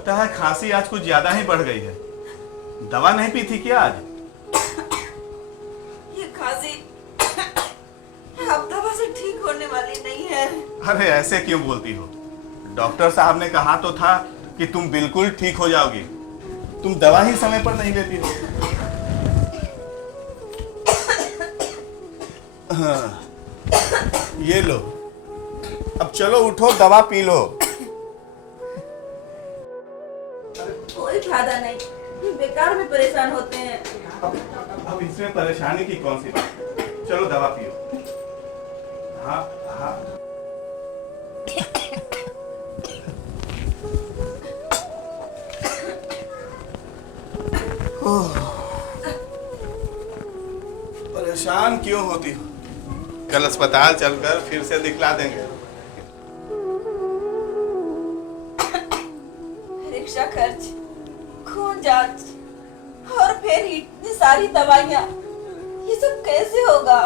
लगता है खांसी आज कुछ ज्यादा ही बढ़ गई है। दवा नहीं पी थी क्या आज? ये खांसी अब दवा से ठीक होने वाली नहीं है। अरे ऐसे क्यों बोलती हो? डॉक्टर साहब ने कहा तो था कि तुम बिल्कुल ठीक हो जाओगी। तुम दवा ही समय पर नहीं लेती हो। हाँ, ये लो। अब चलो उठो, दवा पी लो। कोई फायदा नहीं, बेकार में परेशान होते हैं। अब इसमें परेशानी की कौन सी बात है? चलो दवा पियो। हाँ हाँ। परेशान क्यों होती हो? कल अस्पताल चलकर फिर से दिखला देंगे। रिक्शा खर्च, खून जांच और फिर इतनी सारी दवाइयाँ, ये सब कैसे होगा?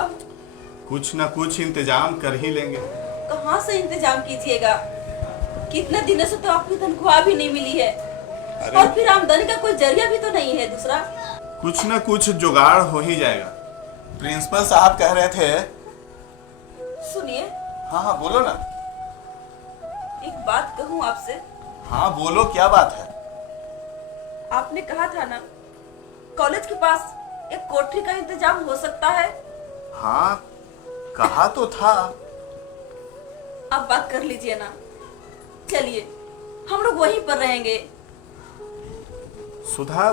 कुछ न कुछ इंतजाम कर ही लेंगे। कहाँ से इंतजाम कीजिएगा? कितने दिनों से तो आपकी तनख्वाह भी नहीं मिली है। और फिर आमदनी का कोई जरिया भी तो नहीं है दूसरा। कुछ न कुछ जुगाड़ हो ही जाएगा। प्रिंसिपल साहब कह रहे थे। सुनिए। हाँ हाँ बोलो ना। एक बात कहूँ आपसे। हाँ बोलो, क्या बात है? आपने कहा था ना कॉलेज के पास एक कोठरी का इंतजाम हो सकता है। हाँ कहा तो था। आप बात कर लीजिए ना। चलिए हम लोग वहीं पर रहेंगे। सुधा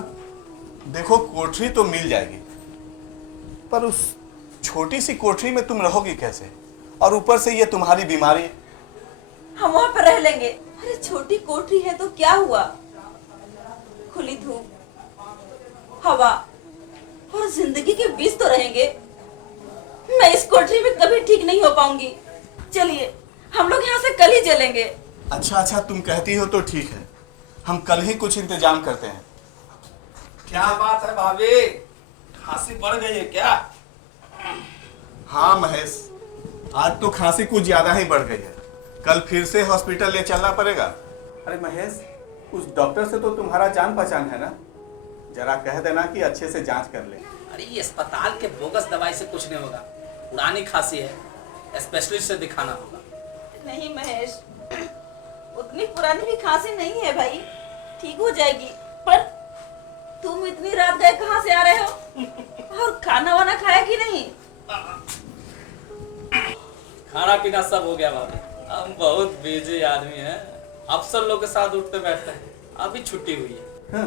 देखो, कोठरी तो मिल जाएगी, पर उस छोटी सी कोठरी में तुम रहोगी कैसे? और ऊपर से ये तुम्हारी बीमारी। हम वहाँ पर रह लेंगे। अरे छोटी कोठरी है तो क्या हुआ? खुली धूप, हवा और जिंदगी के बीच तो रहेंगे। मैं इस कोठरी में कभी ठीक नहीं हो पाऊंगी। चलिए हम लोग यहाँ से कल ही चलेंगे। अच्छा तुम कहती हो तो ठीक है, हम कल ही कुछ इंतजाम करते हैं। क्या बात है भाभी, खांसी बढ़ गई है क्या? हाँ महेश, आज तो खांसी कुछ ज्यादा ही बढ़ गई है। कल फिर से हॉस्पिटल ले चलना पड़ेगा। अरे महेश, उस डॉक्टर से तो तुम्हारा जान पहचान है ना? जरा कह देना कि अच्छे से जांच कर ले। अरे ये अस्पताल के बोगस दवाई से कुछ नहीं होगा। पुरानी खांसी है, स्पेशलिस्ट से दिखाना होगा। नहीं महेश, उतनी पुरानी भी खांसी नहीं है भाई, ठीक हो जाएगी। पर तुम इतनी रात गए कहाँ से आ रहे हो? और खाना वाना खाया कि नहीं? खाना पीना सब हो गया भाभी। हम बहुत बिजी आदमी हैं, अफसर लोग के साथ उठते बैठते हैं। अभी छुट्टी हुई है।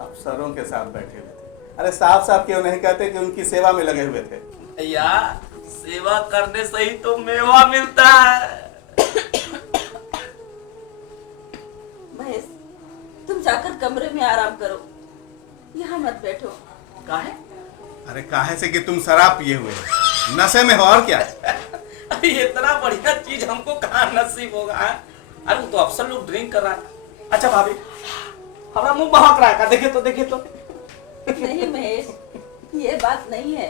अफसरों के साथ बैठे हुए थे? अरे साफ साफ क्यों नहीं कहते कि उनकी सेवा में लगे हुए थे? भैया, सेवा करने से ही तो मेवा मिलता है। महेश, तुम जाकर कमरे में आराम करो, यहाँ मत बैठो। काहे? अरे काहे से कि तुम शराब पिए हुए हो, नशे में हो, और क्या? अरे इतना बढ़िया चीज हमको कहाँ नसीब होगा है? अरे वो तो अफसर लोग ड्रिंक कर रहा था। अच्छा भाभी, हमारा मुंह महक रहा है, देखे तो। नहीं महेश, ये बात नहीं है।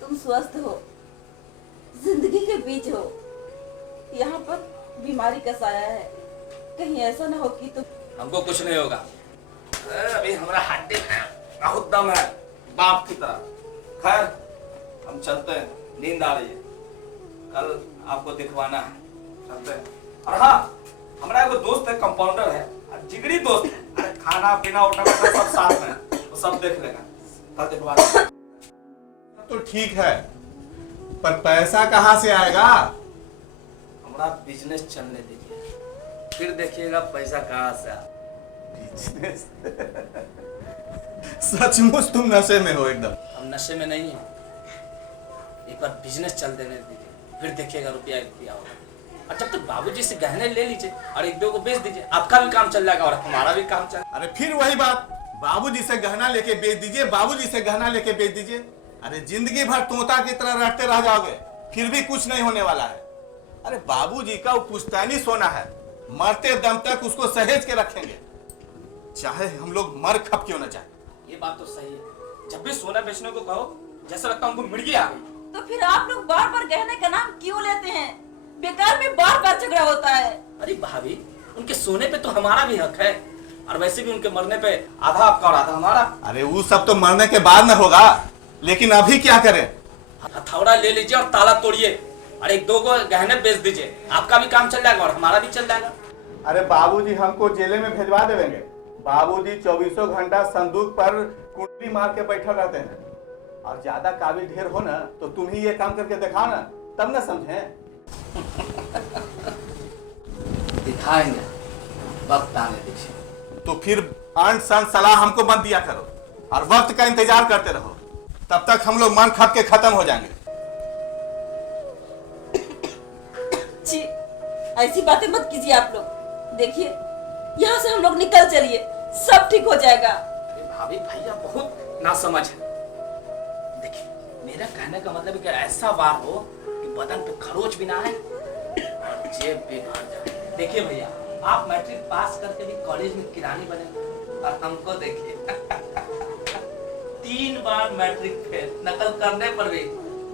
तुम स्वस्थ हो, जिंदगी के बीच हो। यहाँ पर बीमारी का साया है, कहीं ऐसा ना हो कि तुम। हमको कुछ नहीं होगा। अभी हमारा हड्डी में बहुत दम है, बाप की तरह। खैर हम चलते हैं, नींद आ रही है। कल आपको दिखवाना है, चलते हैं। और हाँ, हमारा एक दोस्त है, कंपाउंडर है, जिगरी दोस्त है। अरे खाना पीना उठना सब साथ में, वो सब देख लेगा। कल दिखवाना। तो ठीक है, पर पैसा कहाँ से आएगा? हमारा बिजनेस चलने दीजिए, फिर देखिएगा पैसा कहाँ से आए। बिजनेस? सचमुच तुम नशे में हो एकदम। हम नशे में नहीं है, एक बार बिजनेस चल देने दीजिए, फिर देखिएगा रुपया होगा। और जब तक बाबूजी से गहने ले लीजिए और एक दो को बेच दीजिए, आपका भी काम चल जाएगा और हमारा भी काम चल। अरे फिर वही बात, बाबूजी से गहना लेके बेच दीजिए, बाबूजी से गहना लेके बेच दीजिए। अरे जिंदगी भर तोता की तरह रटते रह जाओगे, फिर भी कुछ नहीं होने वाला है। अरे बाबूजी का वो पुश्तैनी सोना है, मरते दम तक उसको सहेज के रखेंगे, चाहे हम लोग मर खप क्यों न जाए। ये बात तो सही है। जब भी सोना बेचने को कहो, जैसा लगता है हमको मिर्गी आ गई। तो फिर आप लोग बार बार गहने का नाम क्यों लेते हैं? बेकार में बार बार झगड़ा होता है। अरे भाभी, उनके सोने पे तो हमारा भी हक है, और वैसे भी उनके मरने पे आधा आपका और आधा हमारा। अरे वो सब तो मरने के बाद में होगा, लेकिन अभी क्या करें? हथौड़ा ले लीजिए और ताला तोड़िए और एक दो को गहने बेच दीजिए, आपका भी काम चल जाएगा और हमारा भी चल जाएगा। अरे बाबूजी हमको जेले में भेजवा देंगे। बाबूजी 24 घंटा संदूक पर कुंडली मार के बैठे रहते हैं, और ज्यादा काबिल ढेर हो ना तो तुम ही ये काम करके दिखाओ ना, तब ना समझे। दिखाएंगे, वक्त आने दीजिए। तो फिर अंत संत सलाह हमको मत दिया करो और वक्त का इंतजार करते रहो, तब तक हम लोग मन खप के खत्म हो जाएंगे। जी ऐसी बातें मत कीजिए आप लोग। देखिए यहाँ से हम लोग निकल चलिए, सब ठीक हो जाएगा। अरे भाभी भैया बहुत नासमझ है। देखिए मेरा कहने का मतलब है कि ऐसा वार हो कि बदन पे खरोच भी ना आए और जेब भी भर जाए। देखिए भैया आप मैट्रिक पास करके भी कॉलेज में किरानी बने और हमको देखिए 3 बार मैट्रिक फेल, नकल करने पर भी,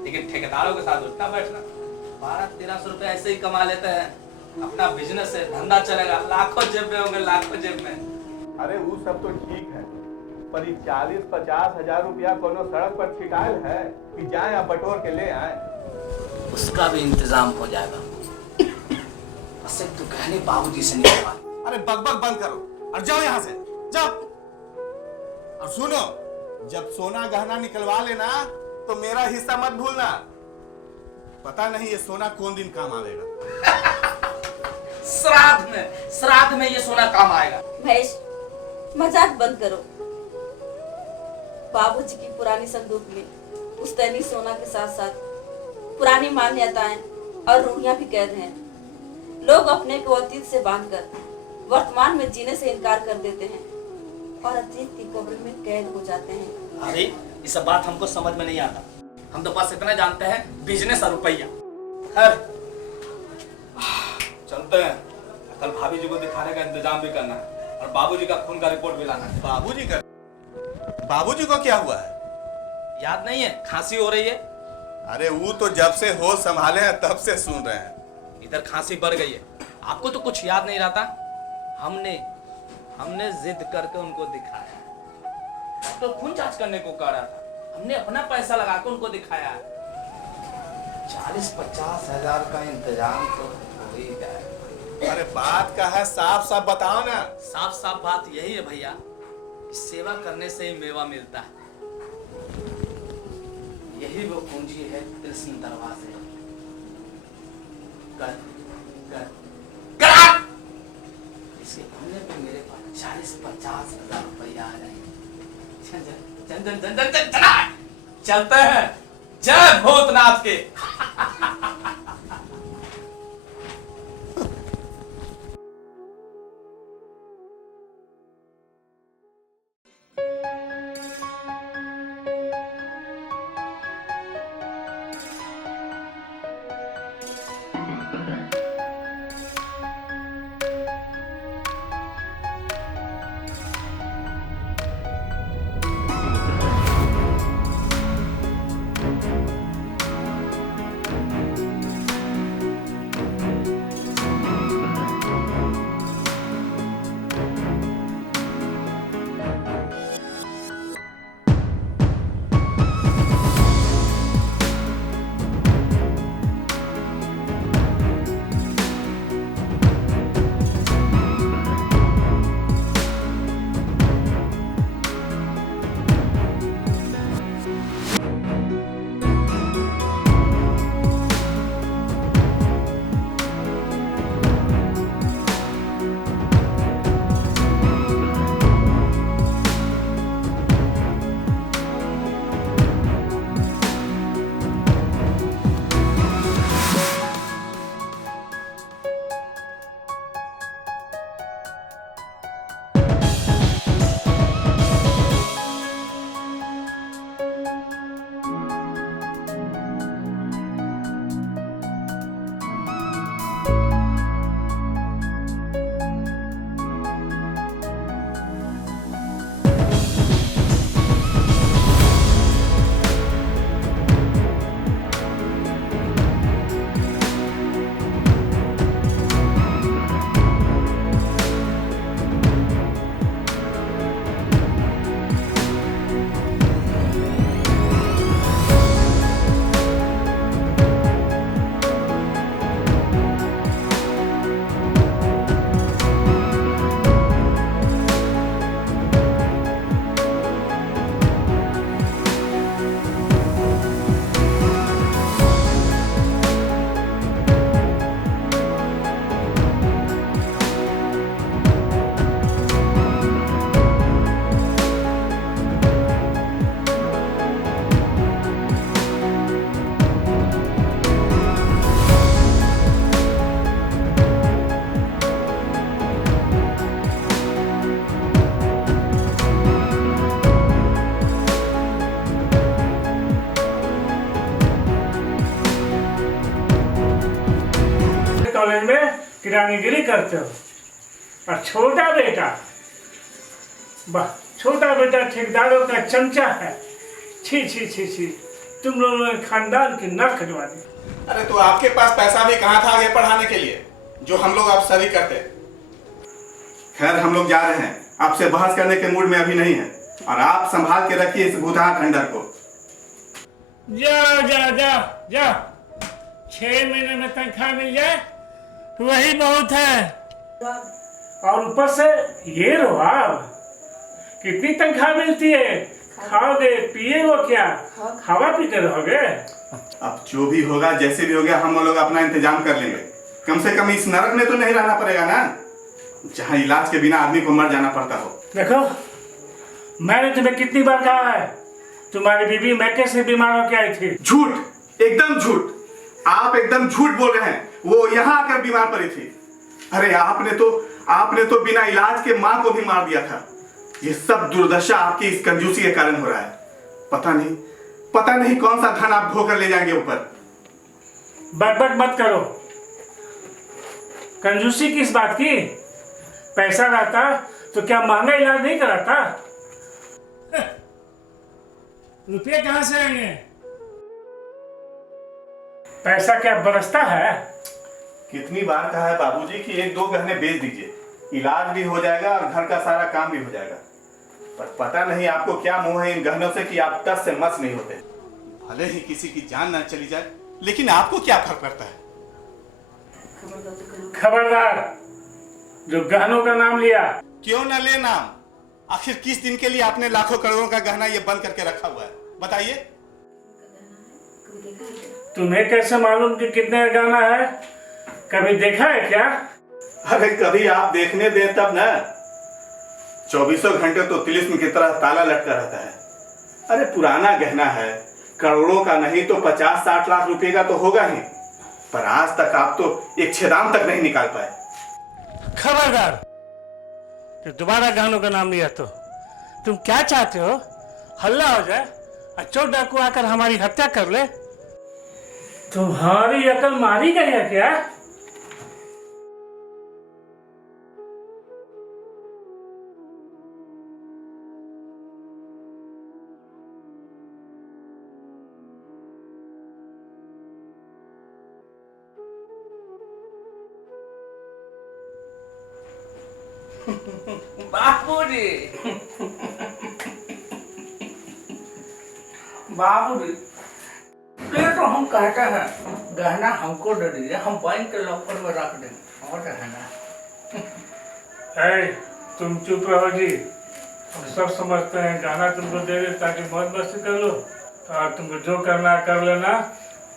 लेकिन ठेकेदारों के साथ उठना बैठना, 1200-1300 रुपए ऐसे ही कमा लेते हैं। अपना बिजनेस है, धंधा चलेगा, लाखों जेब में होंगे, लाखों जेब में। अरे वो सब तो ठीक है, पर 40-50 हजार रुपया कोनो सड़क पर छिटायल है कि जाए या बटोर के ले आए। उसका भी इंतजाम हो जाएगा। बस एक तो कहने बाबूजी से निकलवा। अरे बकबक बंद करो और जाओ यहाँ से, जाओ। और सुनो, जब सोना गहना निकलवा लेना तो मेरा हिस्सा मत भूलना। पता नहीं ये सोना कौन दिन काम आएगा। श्राद्ध में ये सोना काम आएगा। महेश मजाक बंद करो। बाबूजी की पुरानी संदूक में पुश्तैनी सोना के साथ साथ पुरानी मान्यताएं और रूढ़ियां भी कैद हैं। लोग अपने को अतीत से बांधकर वर्तमान में जीने से इनकार कर देते हैं और अतीत की कब्र में कैद हो जाते हैं। अरे ये सब बात हमको समझ में नहीं आता। हम तो बस इतना जानते हैं बिजनेस और रुपया। खैर चलते हैं, कल भाभी जी को दिखाने का इंतजाम भी करना है और बाबूजी का खून का रिपोर्ट भी लाना है। बाबूजी को क्या हुआ है? याद नहीं है, खांसी हो रही है। अरे वो तो जब से होश संभाले हैं तब से सुन रहे हैं। इधर खांसी बढ़ गई है। आपको तो कुछ याद नहीं रहता। हमने जिद करके उनको दिखाया, तो खून जांच करने को कह रहा था, हमने अपना पैसा लगा के उनको दिखाया। 40-50 हजार का इंतजाम तो हो ही जाएगा। अरे बात का है, साफ साफ बताओ ना। साफ साफ बात यही है भैया कि सेवा करने से ही मेवा मिलता है। यही वो पूंजी है कृष्ण दरवाजे। इसके खुलने पे मेरे पास 40-50 हजार रुपया आ जाएंगे। चलते हैं। जय भूतनाथ के। ठिकानेगिरी करते हो। और छोटा बेटा, वाह, छोटा बेटा ठेकेदारों का चमचा है। छी छी छी छी, तुम लोगों ने खानदान की नाक कटवा दी। अरे तो आपके पास पैसा भी कहाँ था आगे पढ़ाने के लिए जो हम लोग आप सभी करते। खैर हम लोग जा रहे हैं, आपसे बहस करने के मूड में अभी नहीं है, और आप संभाल के रखिए इस भूतहा खंडर को। जा जा जा जा, 6 महीने में तनख्वाह मिल जाए वही बहुत है। और ऊपर से ये रोआब, कितनी तनख्वाह मिलती है? खाओगे पिएगो क्या? खावा पीते रहोगे? अब जो भी होगा जैसे भी होगा हम लोग अपना इंतजाम कर लेंगे। कम से कम इस नरक में तो नहीं रहना पड़ेगा ना, जहाँ इलाज के बिना आदमी को मर जाना पड़ता हो। देखो, मैंने तुम्हें कितनी बार कहा है, तुम्हारी बीबी मैके से बीमार होकर आई थी। झूठ, एकदम झूठ। आप एकदम झूठ बोल रहे हैं। वो यहाँ आकर बीमार पड़ी थी। अरे आपने तो बिना इलाज के माँ को भी मार दिया था। ये सब दुर्दशा आपकी इस कंजूसी के कारण हो रहा है। पता नहीं कौन सा धन आप धोकर ले जाएंगे ऊपर। बकबक मत करो। कंजूसी किस बात की? पैसा रहता तो क्या महंगा इलाज नहीं कराता? रुपये कहां से आएंगे? पैसा क्या बरसता है? कितनी बार कहा है बाबूजी कि 1-2 गहने बेच दीजिए, इलाज भी हो जाएगा और घर का सारा काम भी हो जाएगा। पर पता नहीं आपको क्या मोह है इन गहनों से कि आप 10 से मस नहीं होते। भले ही किसी की जान ना चली जाए, लेकिन आपको क्या फर्क पड़ता है? खबरदार, जो गहनों का नाम लिया। क्यों न ले नाम? आखिर किस दिन के लिए आपने लाखों करोड़ों का गहना ये बंद करके रखा हुआ है, बताइए। तुम्हें कैसे मालूम कि कितने गहना है? कभी देखा है क्या? अरे कभी आप देखने दें तब ना। 24 घंटे तो तिलिस्म की तरह ताला लटका रहता है। अरे पुराना गहना है, करोड़ों का नहीं तो 50-60 लाख रुपए का तो होगा ही, पर आज तक आप तो एक छेदाम तक नहीं निकाल पाए। खबरदार, कि दोबारा गहनों का नाम लिया तो तुम क्या चाहते हो? हल्ला हो जाए और चोर डाकू आकर हमारी हत्या कर ले? तुम्हारी अकल मारी गई है क्या? बाबूजी, बाबूजी, ये तो हम कहते हैं गहना हमको दे दीजिए, हम बैंक के लॉकर में रख देंगे और गहना। तुम चुप रहो जी, हम सब समझते हैं। गहना तुमको दे दे ताकि मौज मस्ती कर लो, और तुमको जो करना कर लेना,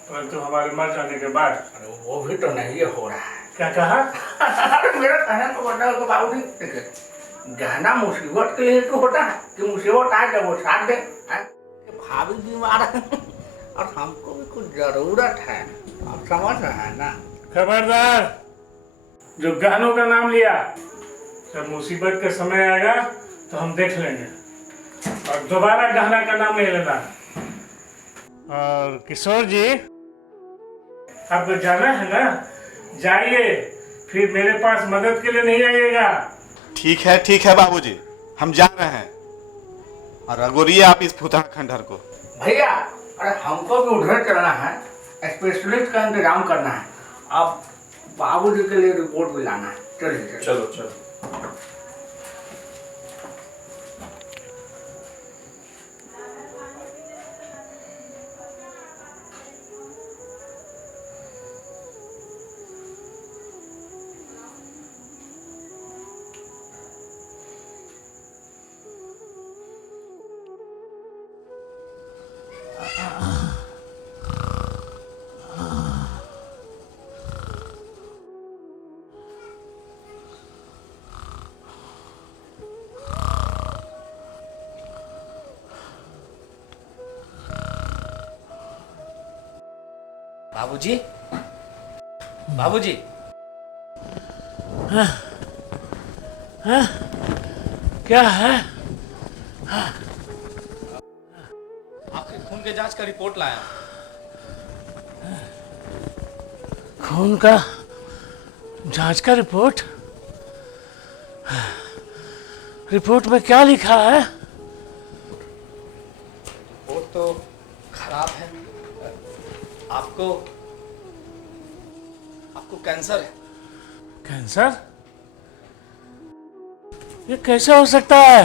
परंतु हमारे मर जाने के बाद। अरे वो भी तो नहीं हो रहा है। क्या कहा? मेरा कहना तो बताओ बाबूजी, देखिए गहना मुसीबत के लिए तो होता है कि मुसीबत आए जब वो साथ दे। भाभी बीमार है और हमको भी कुछ जरूरत है, आप समझ रहे हैं ना। खबरदार, जो गहनों का नाम लिया, जब मुसीबत का समय आएगा तो हम देख लेंगे, और दोबारा गहना का नाम नहीं लेना। और किशोर जी, आपको जाना है ना, जाइए, फिर मेरे पास मदद के लिए नहीं आइएगा। ठीक है बाबूजी, हम जा रहे हैं, और अगोरिए आप इस भूतहा खंडर को। भैया, अरे हमको भी उधर चलना है, स्पेशलिस्ट का इंतजाम करना है। अब बाबूजी के लिए रिपोर्ट भी लाना है। चलिए चलो। बाबूजी, बाबूजी, क्या है? आपके खून के जांच का रिपोर्ट लाया। खून का जांच का रिपोर्ट? रिपोर्ट में क्या लिखा है? रिपोर्ट तो खराब है। आपको आपको कैंसर है। कैंसर? ये कैसे हो सकता है?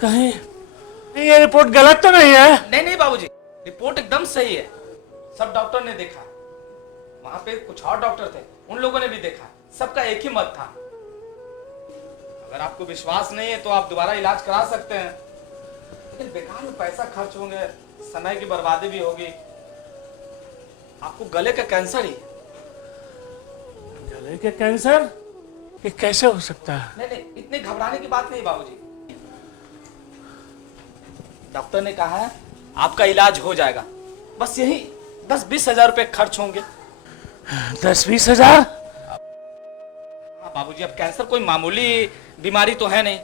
कहीं ये रिपोर्ट गलत तो नहीं है? नहीं नहीं बाबूजी, रिपोर्ट एकदम सही है। सब डॉक्टर ने देखा, वहां पे कुछ और डॉक्टर थे, उन लोगों ने भी देखा, सबका एक ही मत था। अगर आपको विश्वास नहीं है तो आप दोबारा इलाज करा सकते हैं, लेकिन बेकार में पैसा खर्च होंगे, समय की बर्बादी भी होगी। आपको गले का कैंसर ही है। गले के कैंसर? ये कैसे हो सकता है? नहीं नहीं, इतने घबराने की बात नहीं बाबूजी। डॉक्टर ने कहा है आपका इलाज हो जाएगा, बस यही 10-20 हजार रुपए खर्च होंगे। 10-20 हजार? हाँ बाबूजी, अब कैंसर कोई मामूली बीमारी तो है नहीं।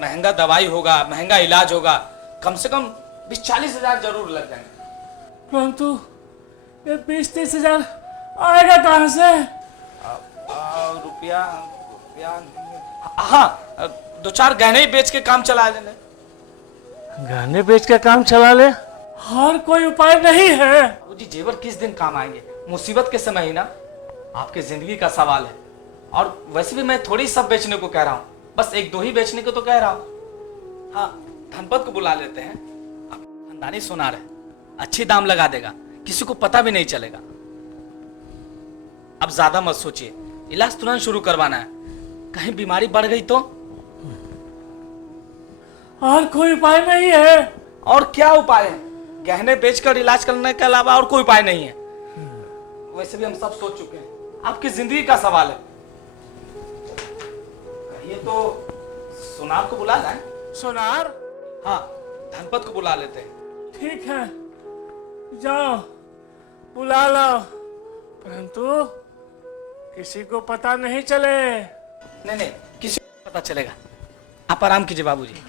महंगा दवाई होगा, महंगा इलाज होगा, कम से कम 20-40 हजार जरूर लग जाएंगे। परंतु ये 20-30 हजार आएगा कहाँ से? रुपया हाँ, 2-4 गहने ही बेच के काम चला लेंगे। गहने बेच के काम चला ले? और कोई उपाय नहीं है? जी जेवर किस दिन काम आएंगे? मुसीबत के समय ही ना। आपके जिंदगी का सवाल है। और वैसे भी मैं थोड़ी सब बेचने को कह रहा हूँ, बस 1-2 ही बेचने को तो कह रहा हूँ। हाँ, धनपत को बुला लेते हैं, खानदानी सुनार है, अच्छी दाम लगा देगा, किसी को पता भी नहीं चलेगा। अब ज्यादा मत सोचिए, इलाज तुरंत शुरू करवाना है, कहीं बीमारी बढ़ गई तो। और कोई उपाय नहीं है? और क्या उपाय है? गहने बेचकर इलाज करने के अलावा और कोई उपाय नहीं है। वैसे भी हम सब सोच चुके हैं, आपकी जिंदगी का सवाल है। कहिए तो सुनार को बुला जाए। सुनार? हाँ, धनपत को बुला लेते हैं। ठीक है, जाओ बुला लो, परंतु किसी को पता नहीं चले। नहीं नहीं, किसी को पता चलेगा। आप आराम कीजिए बाबूजी।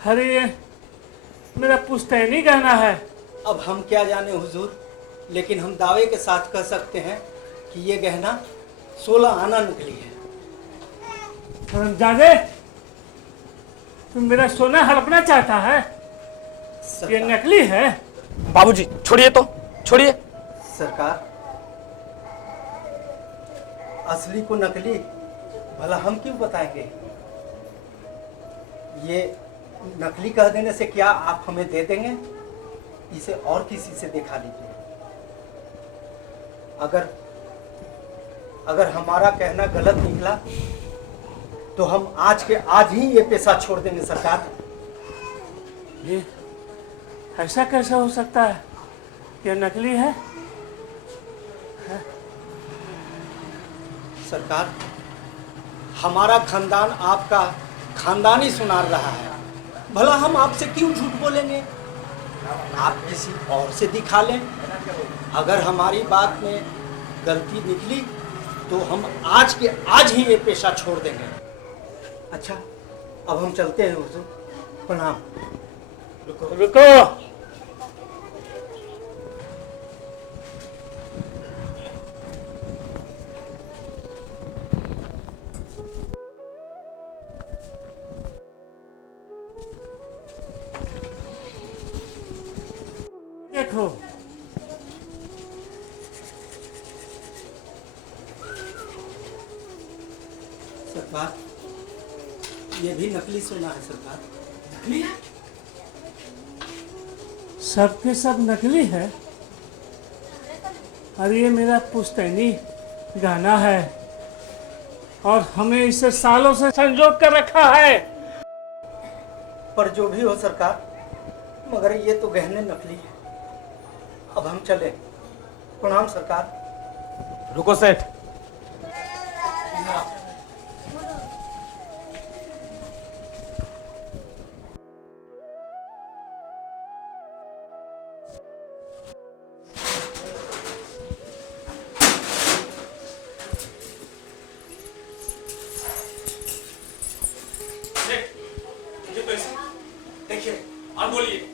अरे ये मेरा पुश्तैनी गहना है। अब हम क्या जाने हुजूर, लेकिन हम दावे के साथ कह सकते हैं कि ये गहना 16 आना निकली है। हरामजादे, तुम मेरा सोना हड़पना चाहता है? ये सरकार, नकली है। बाबूजी छोड़िए तो, छोड़िए। सरकार, असली को नकली भला हम क्यों बताएंगे? ये नकली कह देने से क्या आप हमें दे देंगे? इसे और किसी से दिखा लीजिए। अगर हमारा कहना गलत निकला तो हम आज के आज ही ये पेशा छोड़ देंगे सरकार। ये ऐसा कैसा हो सकता है? ये नकली है? सरकार, हमारा खानदान आपका खानदानी सुनार रहा है, भला हम आपसे क्यों झूठ बोलेंगे? आप किसी और से दिखा लें। अगर हमारी बात में गलती निकली तो हम आज के आज ही ये पेशा छोड़ देंगे। अच्छा, अब हम चलते हैं हुजूर। प्रणाम। रुको। देखो, सरकार, ये भी नकली सोना है सरकार। नकली है? सबके सब नकली है। और ये मेरा पुश्तैनी गहना है और हमें इसे सालों से संजो कर रखा है। पर जो भी हो सरकार, मगर ये तो गहने नकली है। अब हम चले। प्रणाम सरकार। रुको सेठ। ये पैसे देखिए और बोलिए।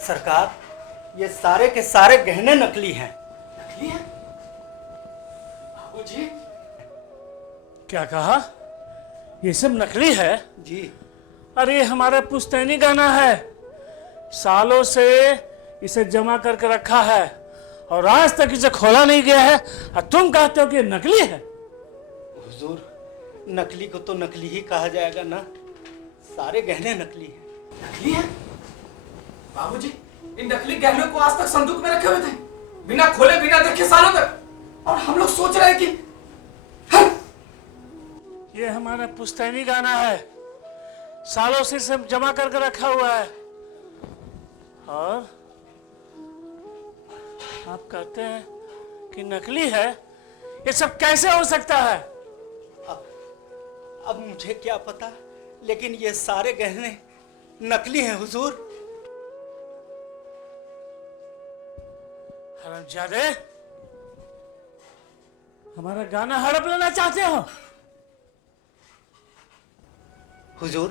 सरकार, ये सारे के सारे गहने नकली हैं। नकली है? बाबूजी, क्या कहा? ये सब नकली है? जी। अरे ये हमारा पुश्तैनी गहना है। सालों से इसे जमा करके रखा है और आज तक इसे खोला नहीं गया है, और तुम कहते हो कि ये नकली है? हुजूर, नकली को तो नकली ही कहा जाएगा ना। सारे गहने नकली हैं। नकली है? बाबूजी, इन नकली गहनों को आज तक संदूक में रखे हुए थे, बिना खोले बिना देखे सालों तक, और हम लोग सोच रहे हैं कि ये हमारा पुश्तैनी गहना है। सालों से इसे जमा करके रखा हुआ है और आप कहते हैं कि नकली है? ये सब कैसे हो सकता है? अब मुझे क्या पता, लेकिन ये सारे गहने नकली हैं हुजूर। हरामजादे, हमारा गाना हड़प लेना चाहते हो? हुजूर,